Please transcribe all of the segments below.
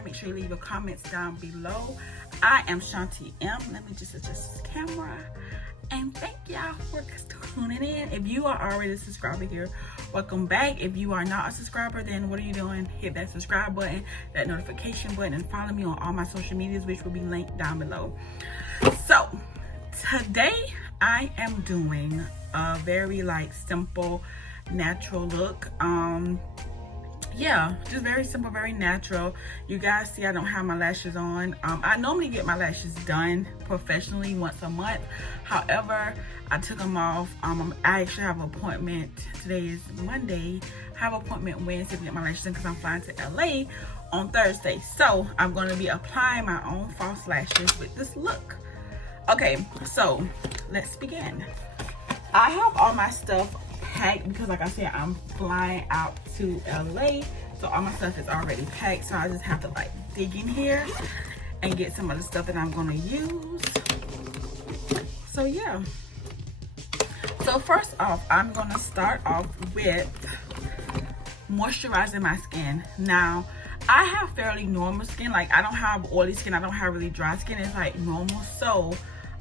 subscribe. Make sure you leave your comments down below. I am Shanti M. Let me just adjust this camera. And thank y'all for tuning in. If you are already a subscriber here, welcome back. If you are not a subscriber, then what are you doing? Hit that subscribe button, that notification button, and follow me on all my social medias, which will be linked down below. So today I am doing a very simple natural look. Yeah, just very simple, very natural. You guys see I don't have my lashes on. I normally get my lashes done professionally once a month. However, I took them off. I actually have an appointment. Today is Monday. I have an appointment Wednesday to get my lashes done because I'm flying to LA on Thursday. So I'm going to be applying my own false lashes with this look. Okay, so let's begin. I have all my stuff packed because, like I said, I'm flying out to LA, so all my stuff is already packed. So I just have to dig in here and get some of the stuff that I'm gonna use. So yeah. So first off, I'm gonna start off with moisturizing my skin. Now, I have fairly normal skin. I don't have oily skin. I don't have really dry skin. It's normal. So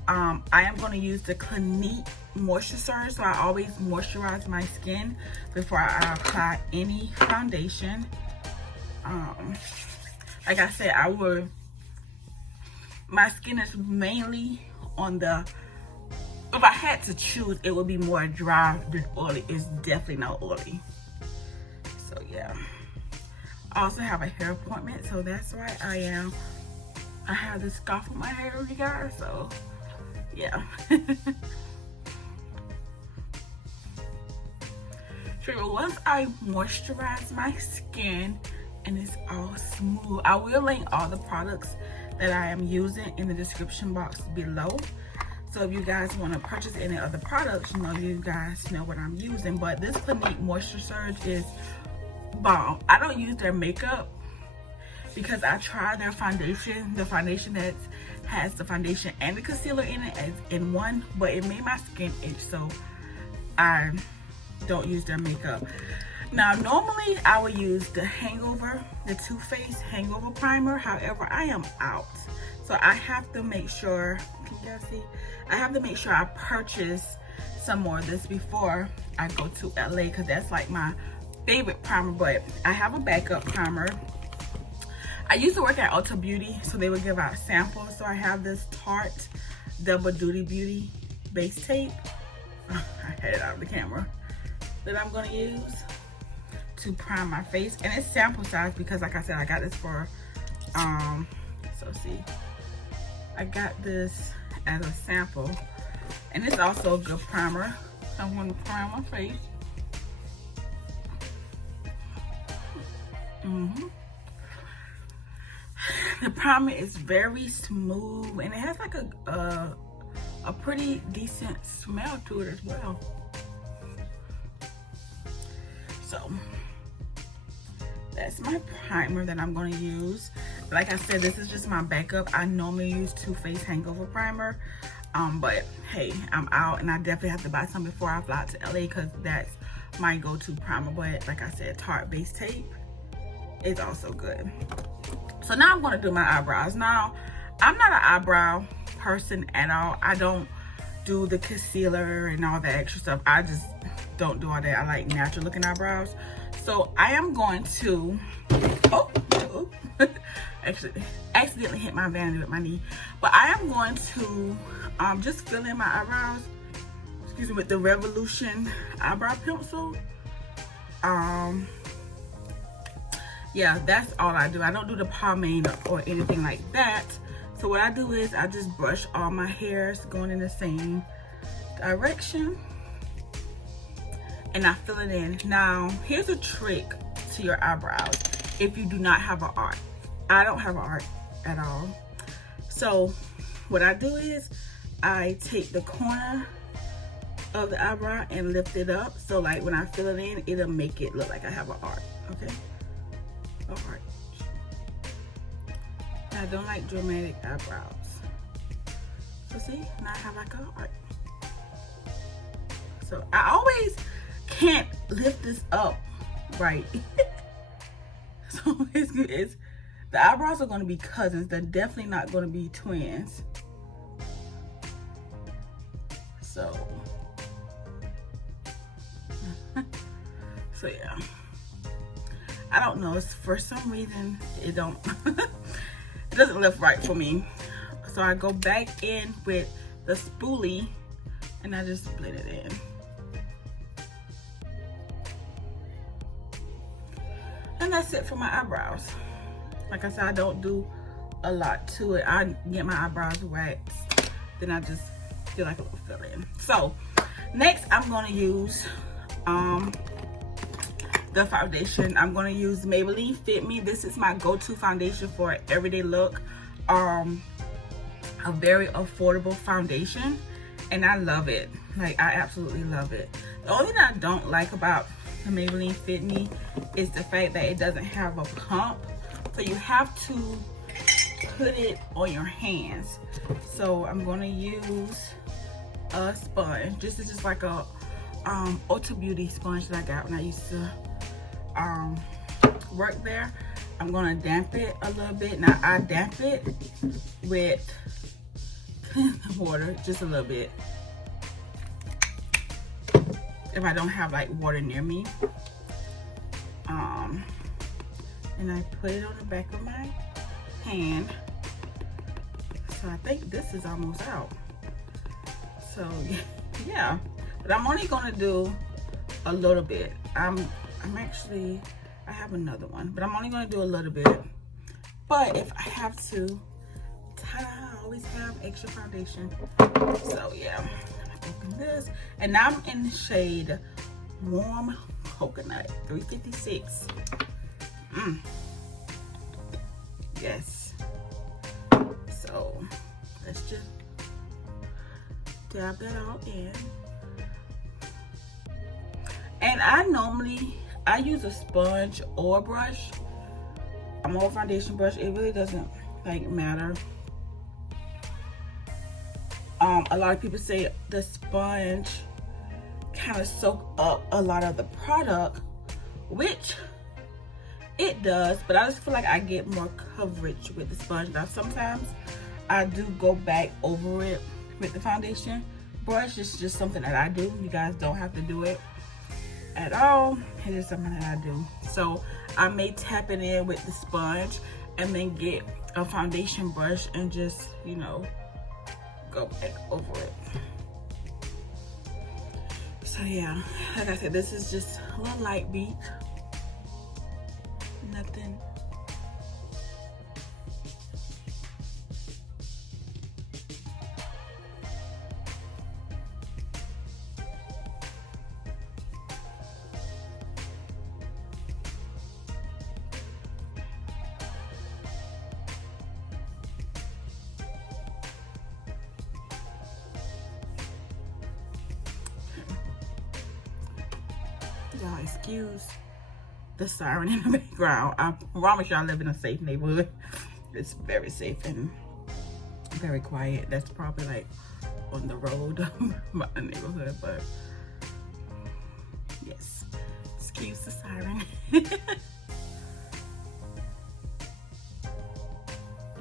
I am going to use the Clinique moisturizer. So I always moisturize my skin before I apply any foundation. Like I said, my skin is mainly on the, if I had to choose, it would be more dry than oily. It's definitely not oily. So yeah. I also have a hair appointment, so that's why I have this scarf on my hair, you guys, so yeah. So once I moisturize my skin and it's all smooth, I will link all the products that I am using in the description box below. So if you guys want to purchase any other products, you guys know what I'm using. But this Clinique Moisturizer is bomb. I don't use their makeup because I tried their foundation, the foundation that has the foundation and the concealer in it as in one, but it made my skin itch, so I don't use their makeup. Now normally I would use the Too Faced Hangover Primer. However, I am out, so I have to make sure, can you guys see? I have to make sure I purchase some more of this before I go to LA, because that's my favorite primer. But I have a backup primer. I used to work at Ulta Beauty, so they would give out samples. So I have this Tarte Double Duty Beauty base tape. I had it out of the camera, that I'm gonna use to prime my face. And it's sample size because, like I said, I got this for, so see, I got this as a sample. And it's also a good primer. So I'm gonna prime my face. The primer is very smooth and it has a pretty decent smell to it as well. So that's my primer that I'm going to use. Like I said, this is just my backup. I normally use Too Faced Hangover Primer, but hey, I'm out and I definitely have to buy some before I fly to LA because that's my go-to primer. But like I said, Tarte base tape is also good. So now I'm going to do my eyebrows. Now, I'm not an eyebrow person at all. I don't do the concealer and all that extra stuff. I just don't do all that. I like natural looking eyebrows. So I am going to, actually accidentally hit my vanity with my knee. But I am going to just fill in my eyebrows, excuse me, with the Revolution eyebrow pencil. Yeah, that's all I do. I don't do the pomade or anything like that. So what I do is I just brush all my hairs going in the same direction and I fill it in. Now, here's a trick to your eyebrows if you do not have an arc. I don't have an arc at all. So what I do is I take the corner of the eyebrow and lift it up. So when I fill it in, it'll make it look like I have an arc, okay? Alright. I don't like dramatic eyebrows. So see, now I have an arc. So I always can't lift this up right. So it's The eyebrows are going to be cousins. They're definitely not going to be twins. So, so yeah. I don't know. It's for some reason it don't. It doesn't lift right for me. So I go back in with the spoolie and I just blend it in. And that's it for my eyebrows. Like I said, I don't do a lot to it. I get my eyebrows waxed, then I just do like a little fill in. So next I'm gonna use the foundation. I'm gonna use Maybelline Fit Me. This is my go-to foundation for an everyday look. A very affordable foundation, and I love it. Like, I absolutely love it. The only thing I don't like about the Maybelline Fit Me is the fact that it doesn't have a pump, so you have to put it on your hands. So I'm gonna use a sponge. This is just like a Ulta Beauty sponge that I got when I used to work there. I'm gonna damp it a little bit. Now I damp it with water, just a little bit, if I don't have like water near me. And I put it on the back of my hand. So I think this is almost out. So yeah, but I'm only gonna do a little bit. I have another one, but I'm only gonna do a little bit. But if I have to, ta-da, I always have extra foundation. So yeah, I'm gonna open this. And now I'm in the shade Warm Coconut, 356. Yes. So let's just dab that all in. And I use a sponge or a brush. I'm on a foundation brush. It really doesn't like matter. A lot of people say the sponge kind of soak up a lot of the product, which it does, but I just feel like I get more coverage with the sponge. Now sometimes I do go back over it with the foundation brush. It's just something that I do. You guys don't have to do it at all. It is something that I do. So I may tap it in with the sponge and then get a foundation brush and just, you know, go back over it. So yeah, like I said, this is just a little light beat. Nothing. Y'all excuse the siren in the background. I promise y'all I live in a safe neighborhood. It's very safe and very quiet. That's probably like on the road my neighborhood, but yes, excuse the siren.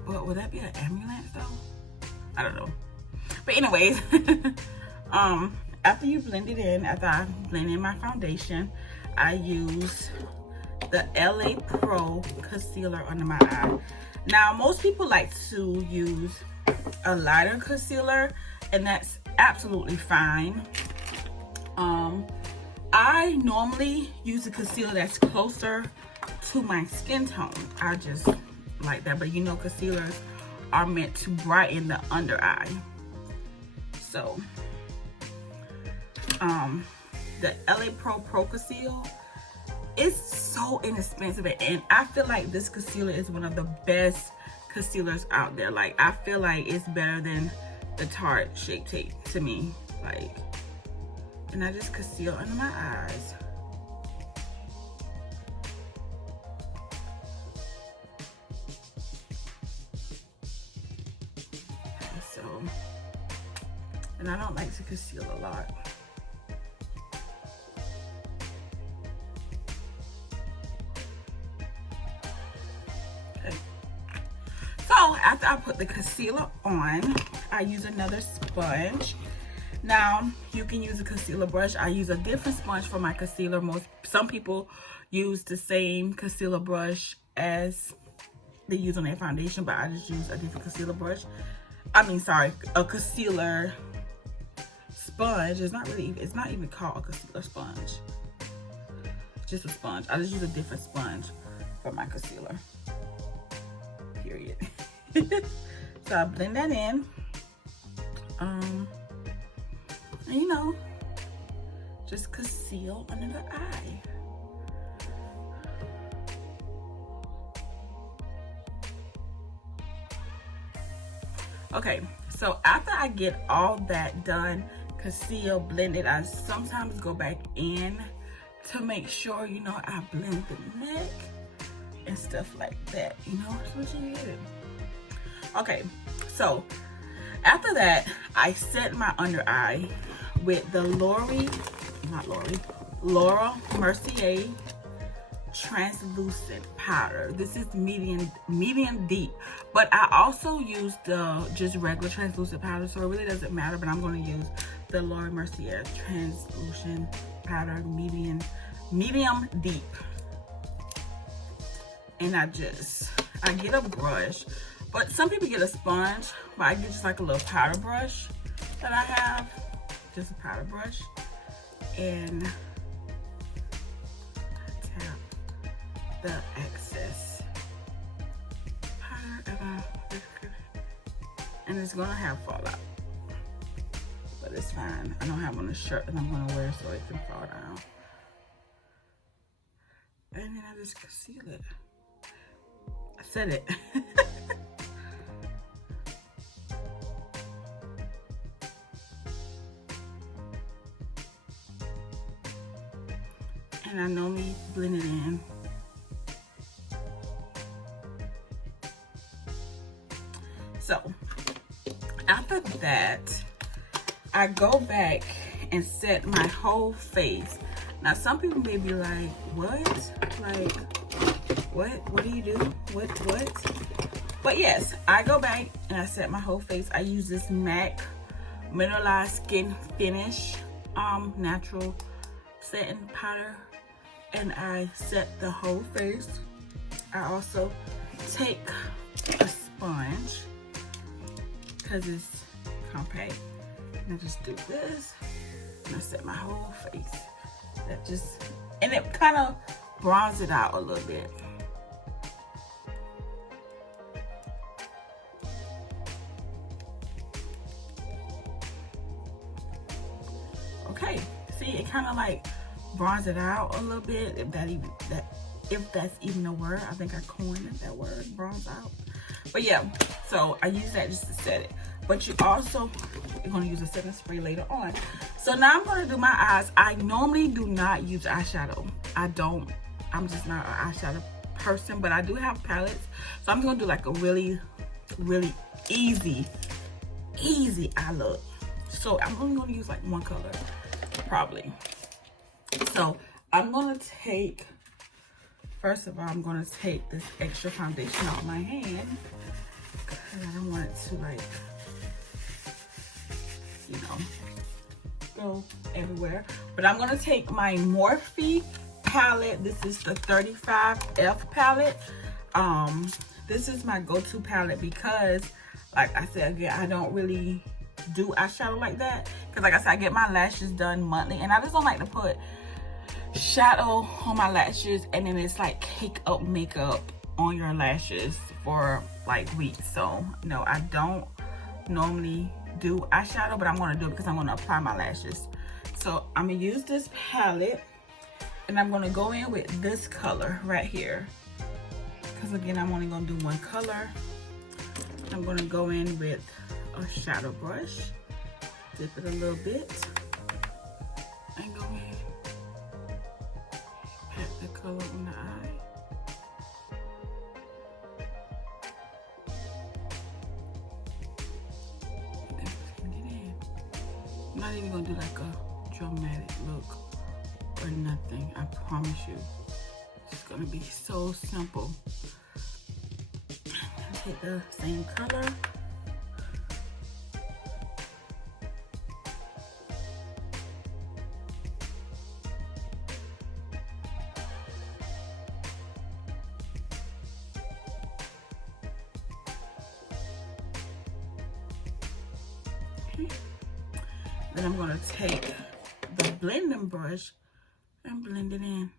Well, would that be an ambulance though? I don't know. But anyways, after you blend it in, after I blend in my foundation, I use the LA Pro concealer under my eye. Now, most people like to use a lighter concealer, and that's absolutely fine. I normally use a concealer that's closer to my skin tone. I just like that, but you know, concealers are meant to brighten the under eye. So the LA Pro Conceal is so inexpensive, and I feel like this concealer is one of the best concealers out there. Like, I feel like it's better than the Tarte Shape Tape to me. Like, and I just conceal under my eyes. Okay, so, and I don't like to conceal a lot. I put the concealer on, I use another sponge. Now, you can use a concealer brush. I use a different sponge for my concealer. Some people use the same concealer brush as they use on their foundation, but I just use a different concealer brush. I mean, sorry, a concealer sponge. It's not even called a concealer sponge. It's just a sponge. I just use a different sponge for my concealer. Period. So I blend that in. And you know, just conceal under the eye. Okay, so after I get all that done, conceal, blended, I sometimes go back in to make sure, you know, I blend the neck and stuff like that, you know, that's what you do. Okay, so after that, I set my under eye with the Laura Mercier translucent powder. This is medium deep, but I also use the just regular translucent powder, so it really doesn't matter, but I'm going to use the Laura Mercier translucent powder, medium deep. And I get a brush, but some people get a sponge, but I get just like a little powder brush that I have, just a powder brush, and the excess powder, and it's gonna have fallout, but it's fine. I don't have on the shirt that I'm gonna wear, so it can fall down. And then I just conceal it. I said it. And I normally blend it in. So after that, I go back and set my whole face. Now some people may be like, what? Like, what do you do? What? But yes, I go back and I set my whole face. I use this MAC Mineralized Skin Finish natural setting powder, and I set the whole face. I also take a sponge because it's compact, and I just do this and I set my whole face. And it kind of bronze it out a little bit. Okay, see, it kind of like bronze it out a little bit, if that's even a word. I think I coined that word, bronze out. But yeah, so I use that just to set it. But you also are going to use a setting spray later on. So now I'm going to do my eyes. I normally do not use eyeshadow. I'm just not an eyeshadow person, but I do have palettes. So I'm going to do like a really, really easy eye look. So I'm only going to use like one color, probably. So I'm going to take, first of all, I'm going to take this extra foundation out of my hand, because I don't want it to, like, you know, go everywhere. But I'm going to take my Morphe palette. This is the 35F palette. This is my go-to palette because, like I said again, I don't really do eyeshadow like that. Because, like I said, I get my lashes done monthly, and I just don't like to put shadow on my lashes and then it's like cake up makeup on your lashes for like weeks. So no, I don't normally do eyeshadow, but I'm going to do it because I'm going to apply my lashes. So I'm going to use this palette and I'm going to go in with this color right here, because again, I'm only going to do one color. I'm going to go in with a shadow brush, dip it a little bit, and go in. The color in the eye. I'm not even gonna do like a dramatic look or nothing. I promise you, it's gonna be so simple. take the same color. Okay. Then I'm going to take the blending brush and blend it in.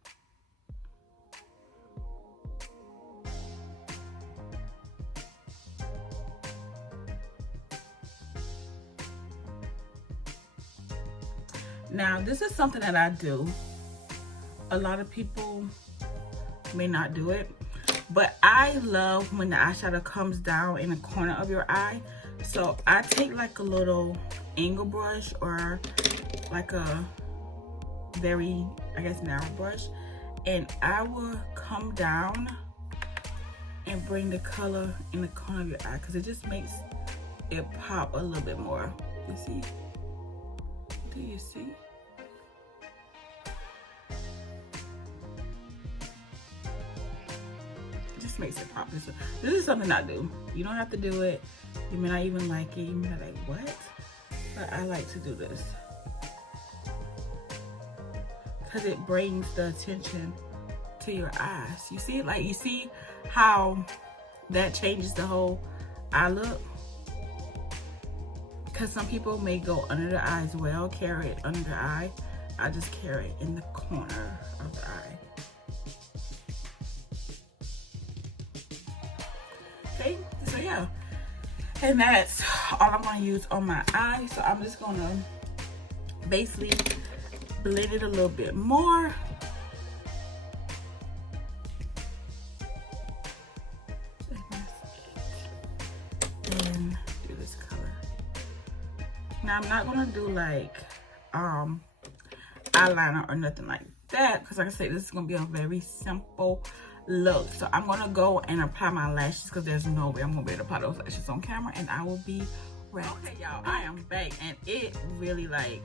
Now, this is something that I do. A lot of people may not do it, but I love when the eyeshadow comes down in the corner of your eye. So I take like a little angle brush or like a very, I guess, narrow brush, and I will come down and bring the color in the corner of your eye because it just makes it pop a little bit more. You see? Do you see? It just makes it pop. This is something I do. You don't have to do it. You may not even like it. You may be like, what? But I like to do this because it brings the attention to your eyes. You see, like, you see how that changes the whole eye look? Because some people may go under the eye as well, carry it under the eye. I just carry it in the corner of the eye. Okay, so yeah. And that's all I'm gonna use on my eye. So I'm just gonna basically blend it a little bit more. And do this color. Now I'm not gonna do like eyeliner or nothing like that because like I said, this is gonna be a very simple look. So I'm gonna go and apply my lashes because there's no way I'm gonna be able to apply those lashes on camera, and I will be ready. Okay, y'all, I am back, and it really like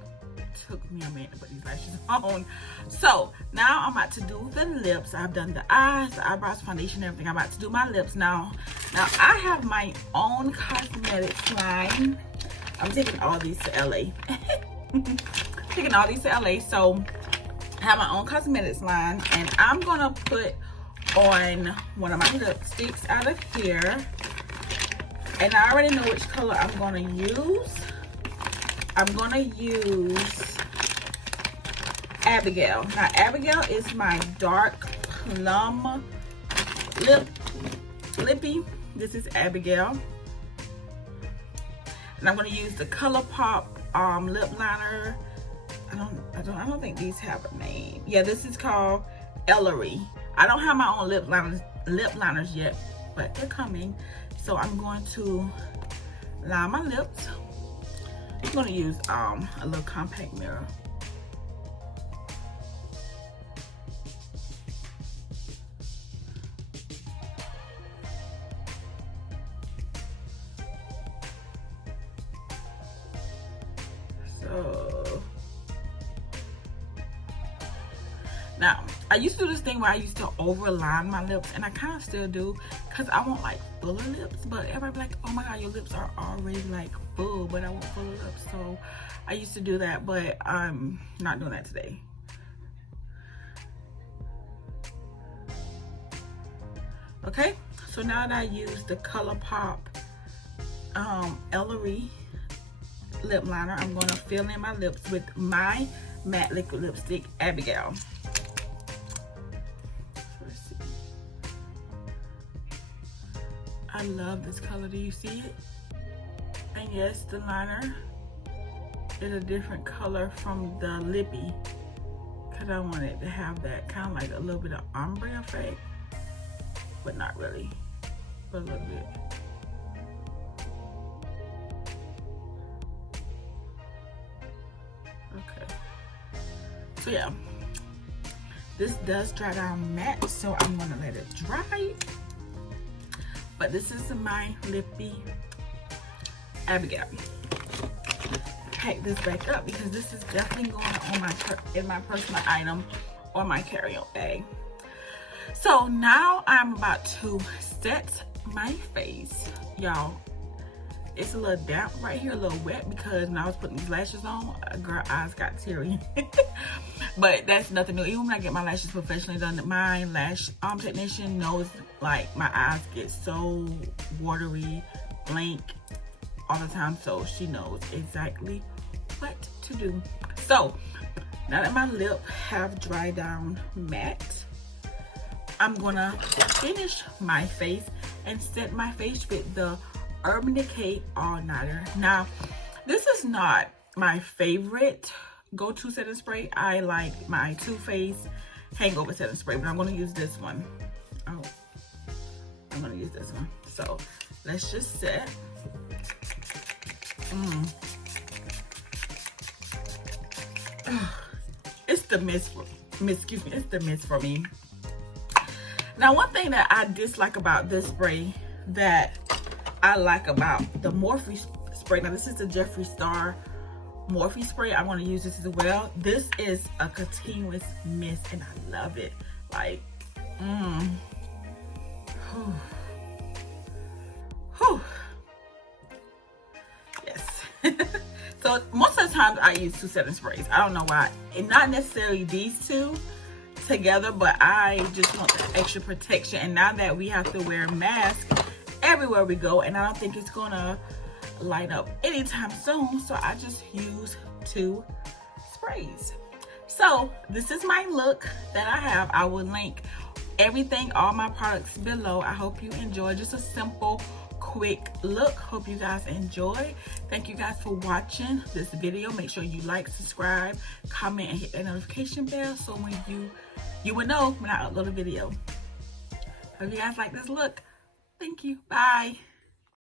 took me a minute to put these lashes on. So now I'm about to do the lips. I've done the eyes, the eyebrows, foundation, everything. I'm about to do my lips now. Now I have my own cosmetics line. I'm taking all these to LA. Taking all these to LA. So I have my own cosmetics line, and I'm gonna put on one of my lipsticks out of here. And I already know which color I'm gonna use. I'm gonna use Abigail. Now Abigail is my dark plum lippy. This is Abigail. And I'm gonna use the ColourPop lip liner. I don't think these have a name. Yeah, this is called Ellery. I don't have my own lip liners yet, but they're coming. So I'm going to line my lips. I'm gonna use a little compact mirror. So now I used to do this thing where I used to overline my lips, and I kind of still do because I want like fuller lips, but everybody be like, oh my god, your lips are already like full, but I want fuller lips. So I used to do that, but I'm not doing that today. Okay, so now that I use the ColourPop Ellery lip liner, I'm going to fill in my lips with my matte liquid lipstick, Abigail. I love this color. Do you see it? And yes, the liner is a different color from the lippy because I wanted to have that kind of like a little bit of ombre effect, but not really, but a little bit. Okay, so yeah, this does dry down matte, so I'm gonna let it dry. But this is my lippy Abigail. Pack this back up because this is definitely going on in my personal item or my carry-on bag. So now I'm about to set my face, y'all, it's a little damp right here, a little wet, because when I was putting these lashes on, girl, eyes got teary. But that's nothing new. Even when I get my lashes professionally done, my lash technician knows, like, my eyes get so watery, blank all the time, so she knows exactly what to do. So now that my lip have dried down matte, I'm gonna finish my face and set my face with the Urban Decay All Nighter. Now, this is not my favorite go-to setting spray. I like my Too Faced Hangover setting spray, but I'm gonna use this one. Oh, I'm gonna use this one. So let's just set. It's the mist for me. Now, one thing that I dislike about this spray that I like about the Morphe spray, now this is the Jeffree Star Morphe spray. I want to use this as well. This is a continuous mist and I love it. Like, yes. So most of the times I use two setting sprays. I don't know why. And not necessarily these two together, but I just want the extra protection. And now that we have to wear masks everywhere we go, and I don't think it's gonna light up anytime soon, so I just use two sprays. So this is my look that I have. I will link everything, all my products below. I hope you enjoy. Just a simple, quick look. Hope you guys enjoy. Thank you guys for watching this video. Make sure you like, subscribe, comment, and hit that notification bell so when you will know when I upload a video. Hope you guys like this look. Thank you. Bye.